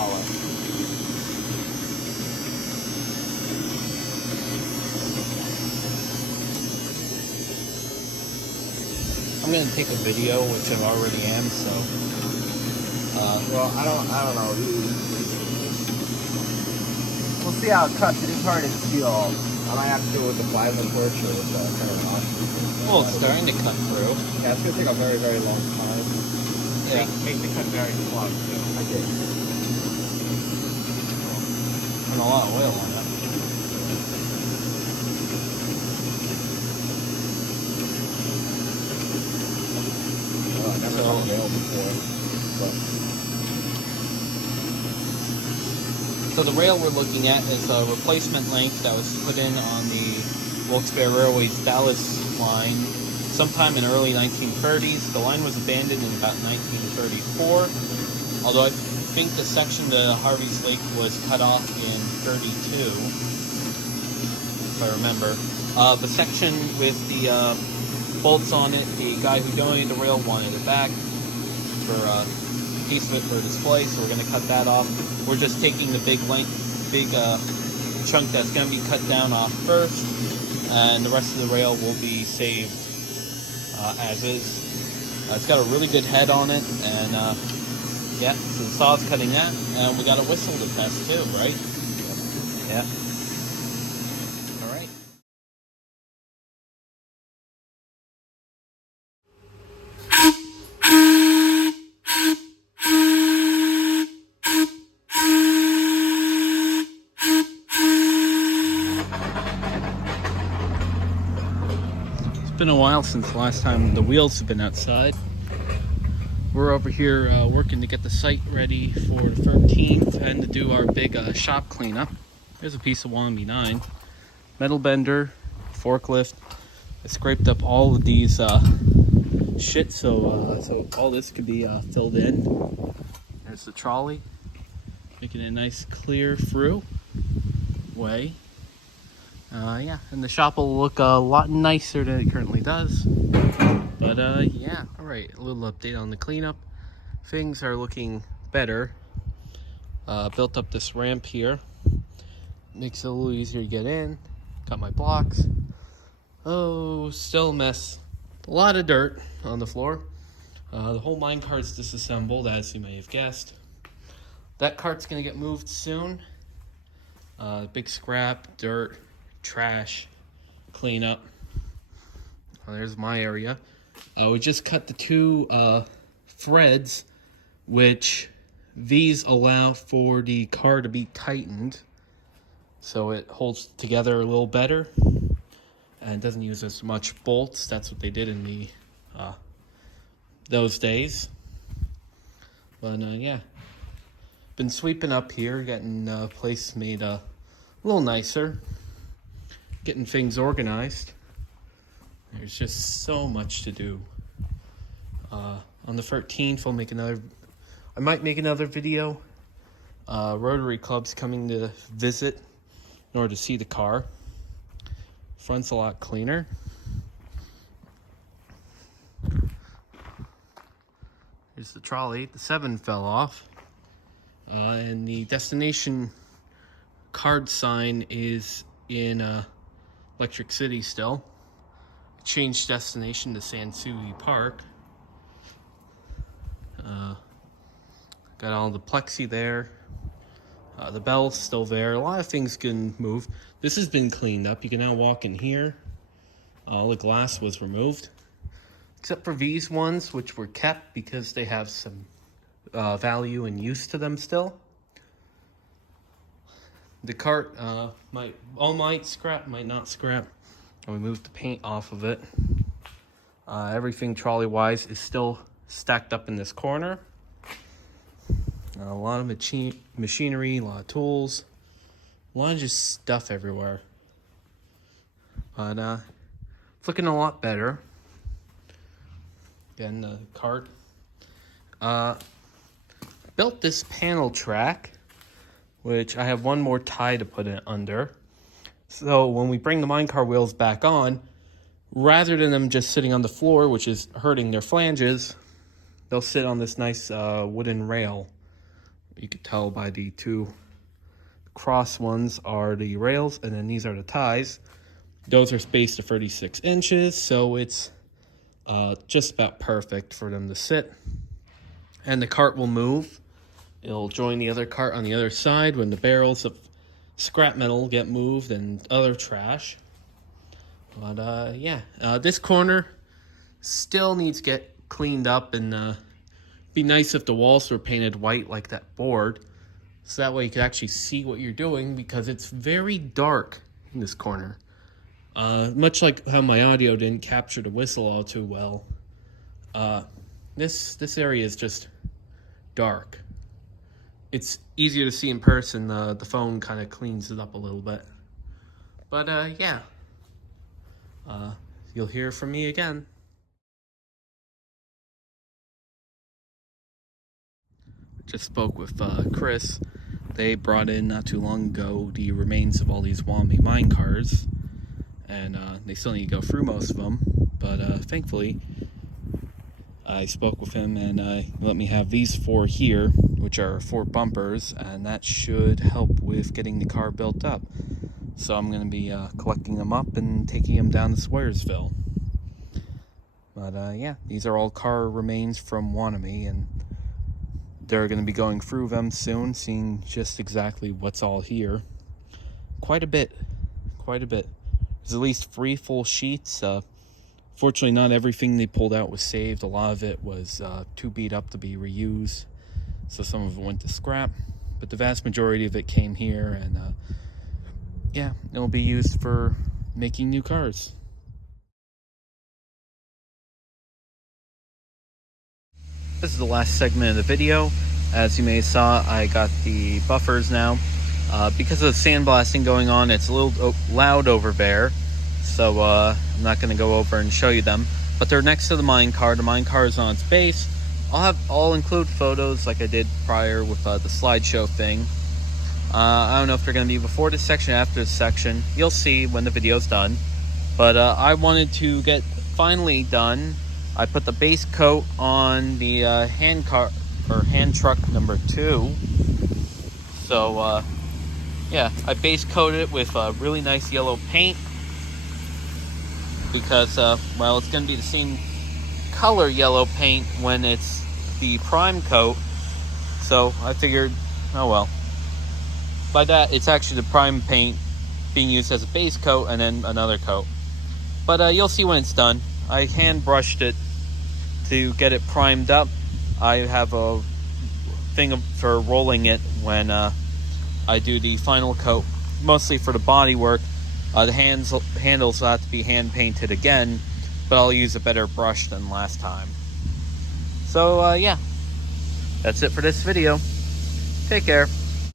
smaller. I'm gonna take a video, which I already am, so Well, I don't know. We'll see how it cuts. It is hard to see all. I might have to do it with the plasma torch or with the kind of rock. well, it's starting to cut through. Yeah, it's gonna take a very, very long time. Yeah. Make the cut very close too. I did. And a lot of oil on it. I've never done rail before. So the rail we're looking at is a replacement length that was put in on the Wilkes-Barre Railway's Dallas line sometime in early 1930s. The line was abandoned in about 1934, although I think the section to Harvey's Lake was cut off in 32, if I remember. The section with the bolts on it, the guy who donated the rail wanted it back for a piece of it for display, so we're going to cut that off. We're just taking the big chunk that's going to be cut down off first, and the rest of the rail will be saved as is. It's got a really good head on it, and yeah, so the saw's cutting that, and we got a whistle to test too, right? Yeah. All right. It's been a while since the last time the wheels have been outside. We're over here working to get the site ready for the 13th and to do our big shop cleanup. There's a piece of Wanamie 9. Metal bender, forklift. I scraped up all of these shit so all this could be filled in. There's the trolley, making a nice clear through way. Yeah, and the shop will look a lot nicer than it currently does. But yeah, all right, a little update on the cleanup. Things are looking better. Built up this ramp here. Makes it a little easier to get in. Got my blocks. Oh, still a mess. A lot of dirt on the floor. The whole mine cart's disassembled, as you may have guessed. That cart's gonna get moved soon. Big scrap, dirt, trash, cleanup. There's my area. We just cut the two threads, which these allow for the car to be tightened so it holds together a little better and doesn't use as much bolts. That's what they did in the those days. But yeah, been sweeping up here, getting place made a little nicer, getting things organized. There's just so much to do. On the 13th, I might make another video. Rotary Club's coming to visit in order to see the car. Front's a lot cleaner. Here's the trolley. The 7 fell off. And the destination card sign is in Electric City still. Changed destination to Sansui Park. Got all the plexi there. The bell's still there. A lot of things can move. This has been cleaned up. You can now walk in here. All the glass was removed, except for these ones, which were kept because they have some value and use to them still. The cart might scrap, might not scrap. And we moved the paint off of it. Everything trolley-wise is still stacked up in this corner. A lot of machinery, a lot of tools, a lot of just stuff everywhere. But it's looking a lot better. Again, the cart. Built this panel track, which I have one more tie to put it under. So when we bring the Minecar wheels back on, rather than them just sitting on the floor, which is hurting their flanges, they'll sit on this nice wooden rail. You could tell by the two cross ones are the rails, and then these are the ties. Those are spaced to 36 inches, so it's just about perfect for them to sit. And the cart will move. It'll join the other cart on the other side when the barrels of scrap metal get moved and other trash. But yeah, this corner still needs to get cleaned up, and be nice if the walls were painted white like that board, so that way you could actually see what you're doing, because it's very dark in this corner. Much like how my audio didn't capture the whistle all too well, this area is just dark. It's easier to see in person. The phone kind of cleans it up a little bit. But yeah, you'll hear from me again. Just spoke with Chris. They brought in not too long ago the remains of all these Wanamie Minecars, and they still need to go through most of them, but thankfully I spoke with him, and he let me have these 4 here, which are 4 bumpers, and that should help with getting the car built up. So I'm going to be collecting them up and taking them down to Swearsville. But yeah, these are all car remains from Wanamie, and they're going to be going through them soon, seeing just exactly what's all here. Quite a bit. There's at least 3 full sheets. Fortunately, not everything they pulled out was saved. A lot of it was too beat up to be reused, so some of it went to scrap. But the vast majority of it came here, and yeah, it'll be used for making new cars. This is the last segment of the video. As you may have saw, I got the buffers now. Because of the sandblasting going on, it's a little loud over there, so I'm not going to go over and show you them. But they're next to the Minecar. The Minecar is on its base. I'll include photos like I did prior with the slideshow thing. I don't know if they're going to be before this section or after this section. You'll see when the video's done. But I wanted to get finally done. I put the base coat on the hand truck number 2. So yeah, I base coated it with really nice yellow paint, because well, it's going to be the same color yellow paint when it's the prime coat. So I figured, oh well. By that, it's actually the prime paint being used as a base coat and then another coat. But you'll see when it's done. I hand brushed it to get it primed up. I have a thing for rolling it when I do the final coat, mostly for the body work. The handles will have to be hand painted again, but I'll use a better brush than last time. So yeah, that's it for this video. Take care.